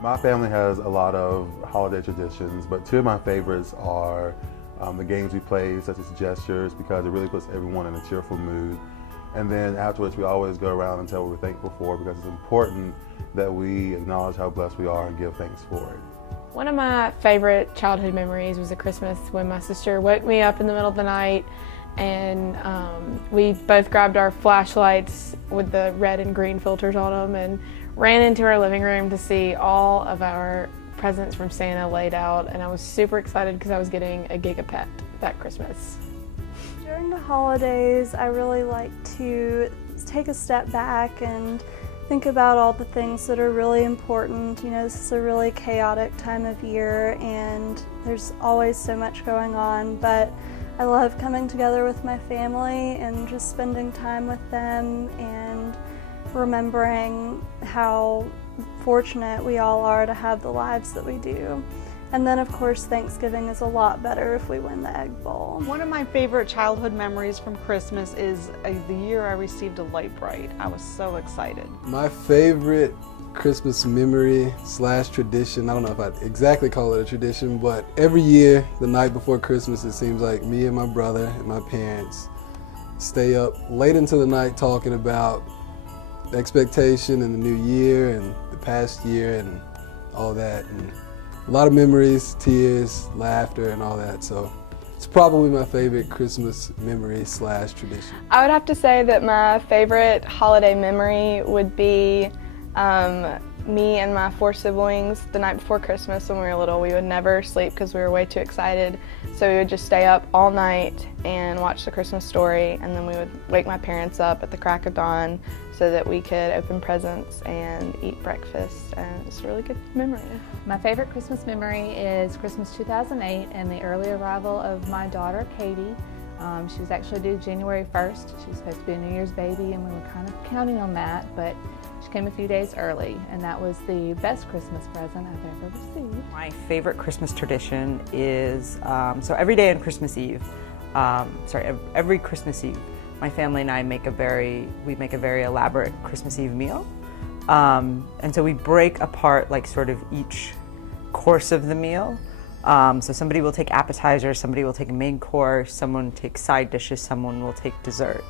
My family has a lot of holiday traditions, but two of my favorites are the games we play, such as gestures, because it really puts everyone in a cheerful mood. And then afterwards, we always go around and tell what we're thankful for, because it's important that we acknowledge how blessed we are and give thanks for it. One of my favorite childhood memories was a Christmas when my sister woke me up in the middle of the night, and we both grabbed our flashlights with the red and green filters on them and ran into our living room to see all of our presents from Santa laid out, and I was super excited because I was getting a Gigapet that Christmas. During the holidays, I really like to take a step back and think about all the things that are really important. You know, this is a really chaotic time of year and there's always so much going on, but I love coming together with my family and just spending time with them and remembering how fortunate we all are to have the lives that we do. And then of course Thanksgiving is a lot better if we win the Egg Bowl. One of my favorite childhood memories from Christmas is the year I received a light bright. I was so excited. My favorite Christmas memory / tradition, I don't know if I'd exactly call it a tradition, but every year, the night before Christmas, it seems like me and my brother and my parents stay up late into the night talking about expectation in the new year and the past year and all that. And a lot of memories, tears, laughter, and all that. So it's probably my favorite Christmas memory / tradition. I would have to say that my favorite holiday memory would be me and my 4 siblings the night before Christmas when we were little. We would never sleep because we were way too excited. So we would just stay up all night and watch the Christmas Story, and then we would wake my parents up at the crack of dawn so that we could open presents and eat breakfast, and it's a really good memory. My favorite Christmas memory is Christmas 2008 and the early arrival of my daughter Katie. She was actually due January 1st. She was supposed to be a New Year's baby and we were kind of counting on that, but she came a few days early, and that was the best Christmas present I've ever received. My favorite Christmas tradition is, so every day on Christmas Eve, every Christmas Eve, my family and I make a very elaborate Christmas Eve meal. And so we break apart like sort of each course of the meal. So somebody will take appetizers, somebody will take a main course, someone takes side dishes, someone will take dessert.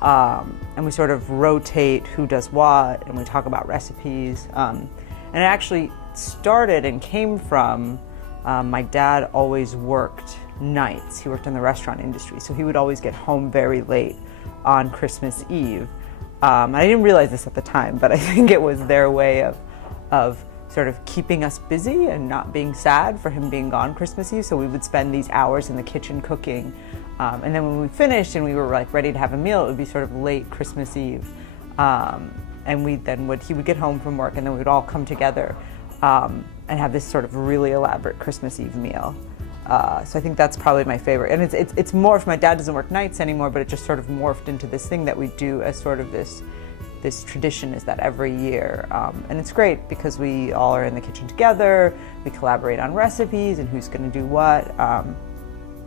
And we sort of rotate who does what, and we talk about recipes. And it actually started and came from my dad always worked nights. He worked in the restaurant industry, so he would always get home very late on Christmas Eve. I didn't realize this at the time, but I think it was their way of sort of keeping us busy and not being sad for him being gone Christmas Eve. So we would spend these hours in the kitchen cooking. And then when we finished and we were like ready to have a meal, it would be sort of late Christmas Eve. And he would get home from work, and then we would all come together and have this sort of really elaborate Christmas Eve meal. So I think that's probably my favorite. And it's morphed. My dad doesn't work nights anymore, but it just sort of morphed into this thing that we do as sort of this tradition, is that every year. And it's great because we all are in the kitchen together, we collaborate on recipes and who's going to do what,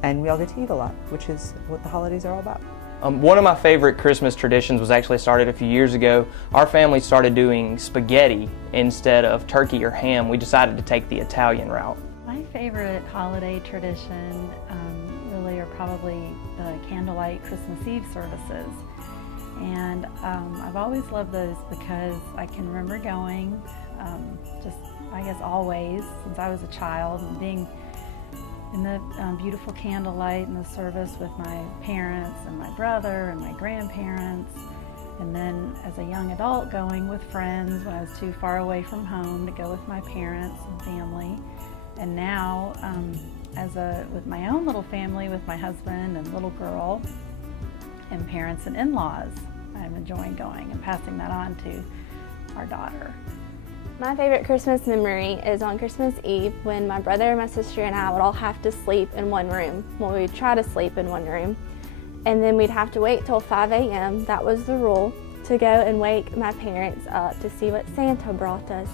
and we all get to eat a lot, which is what the holidays are all about. One of my favorite Christmas traditions was actually started a few years ago. Our family started doing spaghetti instead of turkey or ham. We decided to take the Italian route. My favorite holiday tradition really are probably the candlelight Christmas Eve services. And I've always loved those because I can remember going, I guess always, since I was a child, and being in the beautiful candlelight and the service with my parents and my brother and my grandparents. And then as a young adult, going with friends when I was too far away from home to go with my parents and family. And now, with my own little family, with my husband and little girl, and parents and in-laws, I'm enjoying going and passing that on to our daughter. My favorite Christmas memory is on Christmas Eve when my brother, my sister, and I would all have to sleep in one room. Well, we'd try to sleep in one room, and then we'd have to wait till 5 a.m., that was the rule, to go and wake my parents up to see what Santa brought us.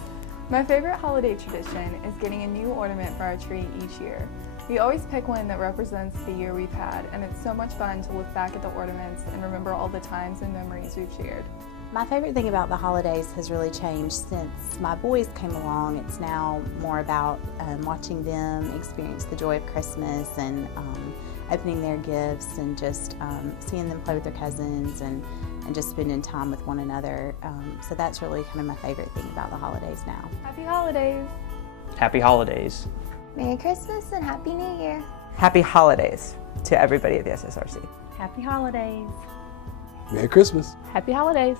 My favorite holiday tradition is getting a new ornament for our tree each year. We always pick one that represents the year we've had, and it's so much fun to look back at the ornaments and remember all the times and memories we've shared. My favorite thing about the holidays has really changed since my boys came along. It's now more about watching them experience the joy of Christmas and opening their gifts and just seeing them play with their cousins and just spending time with one another. So that's really kind of my favorite thing about the holidays now. Happy holidays. Happy holidays. Merry Christmas and Happy New Year. Happy holidays to everybody at the SSRC. Happy holidays. Merry Christmas. Happy holidays.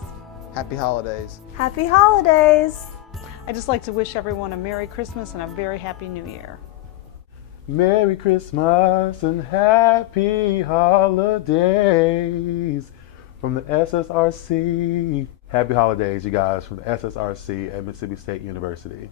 Happy holidays. Happy holidays. I'd just like to wish everyone a Merry Christmas and a very Happy New Year. Merry Christmas and Happy Holidays from the SSRC. Happy holidays, you guys, from the SSRC at Mississippi State University.